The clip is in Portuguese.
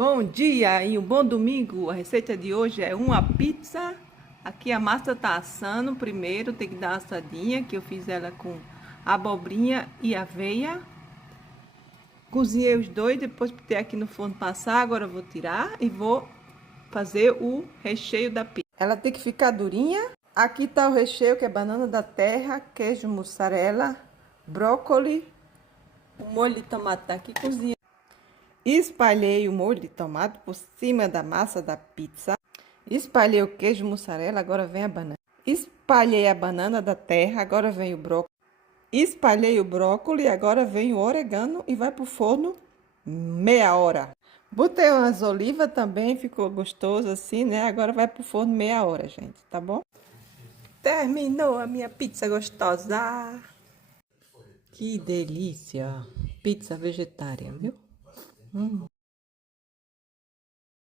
Bom dia e um bom domingo. A receita de hoje é uma pizza. Aqui a massa tá assando. Primeiro tem que dar uma assadinha, que eu fiz ela com abobrinha e aveia. Cozinhei os dois, depois botei aqui no forno passar. Agora eu vou tirar e vou fazer o recheio da pizza. Ela tem que ficar durinha. Aqui tá o recheio, que é banana da terra, queijo mussarela, brócolis, o molho de tomate tá aqui cozinhando. Espalhei o molho de tomate por cima da massa da pizza. Espalhei o queijo mussarela, agora vem a banana. Espalhei a banana da terra, agora vem o brócolis. Espalhei o brócolis, agora vem o orégano e vai pro forno meia hora. Botei umas olivas também, ficou gostoso assim, né? Agora vai pro forno meia hora, gente, tá bom? Terminou a minha pizza gostosa. Que delícia! Pizza vegetária, viu?